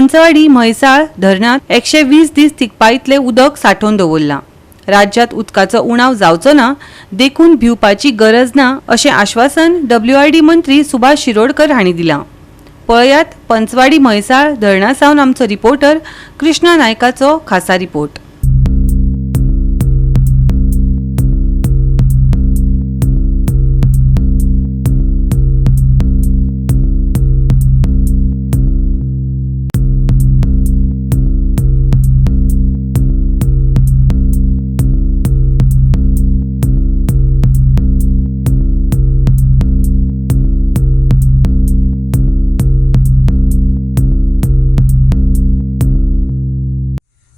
पंचवाडी म्हैसाळ धरणात 120 दीस तिकपाईतले उदक साठोवन दवरला। राज्यात उदकाचो उणाव जावचो ना देखून भिवपाची गरज ना अशें आश्वासन WRD मंत्री सुभाष शिरोडकर हांणी दिलां। पळयात पंचवाडी म्हैसाळ धरणा सावन आमचो रिपोर्टर कृष्णा नायकाचो खासा रिपोर्ट।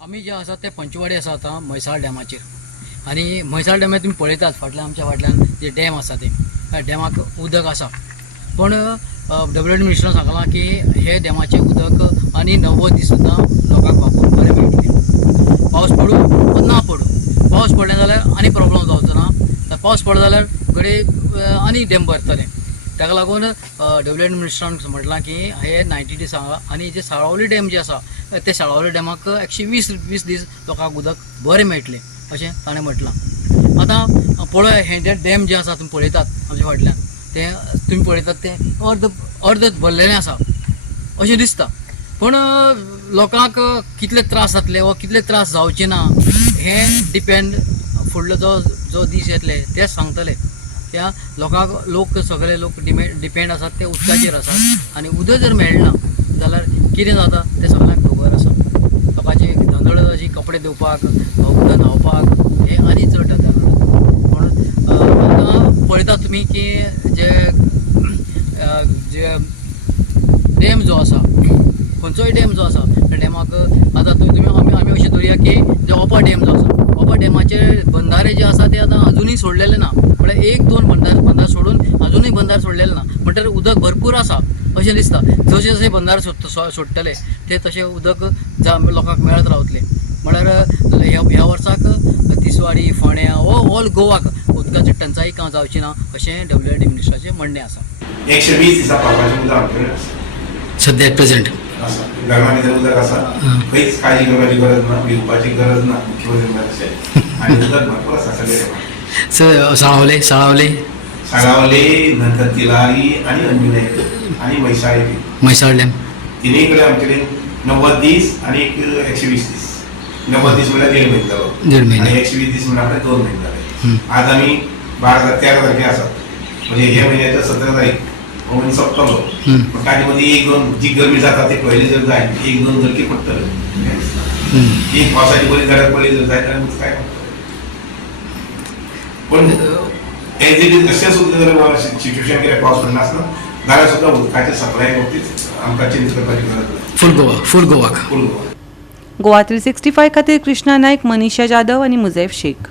आमी जे आसा ते पंचवाडी आसा आतां म्हैसाळ डॅमाचेर आनी म्हैसाळ डॅमार तुमी पळयतात आमच्या फाटल्यान जे डॅम आसा ते ह्या डॅमाक उदक आसा पण WRD मिनिस्टरान सांगलां की हे डॅमाचें उदक आनी 90 दीस सुद्दां लोकांक वापरूंक बरें मेळटलें। पावस पडूं वा ना पडूं, पावस पडलें जाल्यार आनी प्रॉब्लम जावचो ना, पावस पडलो जाल्यार घडये आनी डॅम भरतले। ताका लागून WRD मिनिस्टरान म्हटलां की हे 90 दीस आनी जे साळावली डॅम जे आसा ते साळावली डॅमाक 120 दीस लोकांक उदक बरें मेळटलें अशें ताणें म्हटलां। आतां पळय हे जे डॅम जे आसा तुमी पळयतात आमच्या फाटल्यान ते तुमी पळयतात ते अर्द भरलेलें आसा अशें दिसता, पण लोकांक कितले त्रास जातले वा कितले त्रास जावचे ना हे डिपेंड फुडलो जो दीस येतले तेच सांगतले। त्या लोक सगळे लोक डिपेंड आसात ते उदकाचेर आसात आनी उदक जर मेळना जाल्यार कितें जाता ते सगळ्यांक खबर आसा। लोकांची धंदळ अशी कपडे धुवपाक उदक न्हांवपाक हे आनी चड धंदळ। पण आतां पळयता तुमी की जे डॅम जो आसा खंयचोय डॅम जो आसा त्या डॅमाक आतां तुमी आमी अशें धरुया की जो ओपा डॅम जो आसा ओपा डॅमाचे बंधारे जे आसा ते आतां अजुनूय सोडलेले ना, म्हळ्यार 1-2 बंधार सोडून अजुनूय बंधार सोडलेले ना, म्हणटकीर उदक भरपूर आसा अशें दिसता। जशे जशे बंधार सोडटले ते तशें उदक लोकांक मेळत रावतलें। म्हळ्यार ह्या वर्साक तिसवाडी फोंड्या ऑल गोवाक उदकाची टंचाई जावची ना अशें WRD मिनिस्टराचें म्हणणें आसा। 120 दिसा पावपाचें उदक आमचे सद्या प्रेझेंट आसा, घरा भितर उदक आसा, खंयच काळजी करपाची गरज ना, भिवपाची गरज ना आनी उदक भरपूर आसा सगळे। साळावले नंतर तिलारी आनी अंजुने आनी म्हैसाळ डॅम तिनूय कडेन आमचे कडेन 90 दीस आनी 120 दीस। 90 दीस म्हळ्यार 1.5 म्हयनो जालो आनी 120 दीस म्हळ्यार 2 म्हयने जाले। आज आमी 13 तारखे आसात, म्हणजे हे म्हयन्याच्या 17 तारीख हो म्हयनो सोंपतलो, पण ताजे मदीं 1-2 जी गरमी जाता ती पयली जर जाय 1-2 जरकी पडटले। ही पावसाची बरी गरज पडली जर जाय जाल्यार काय पडटलें, पण एज इट इज कशें सुद्दां जर सिच्युएशन कितें पावस पडना आसना जाल्यार सुद्दां उदकाचे सप्लाय बाबतींत आमकां चिंता करपाची गरज ना। फूल गोवा गोवा 365 खातीर कृष्णा नायक, मनीषा जाधव आनी मुजैफ शेख।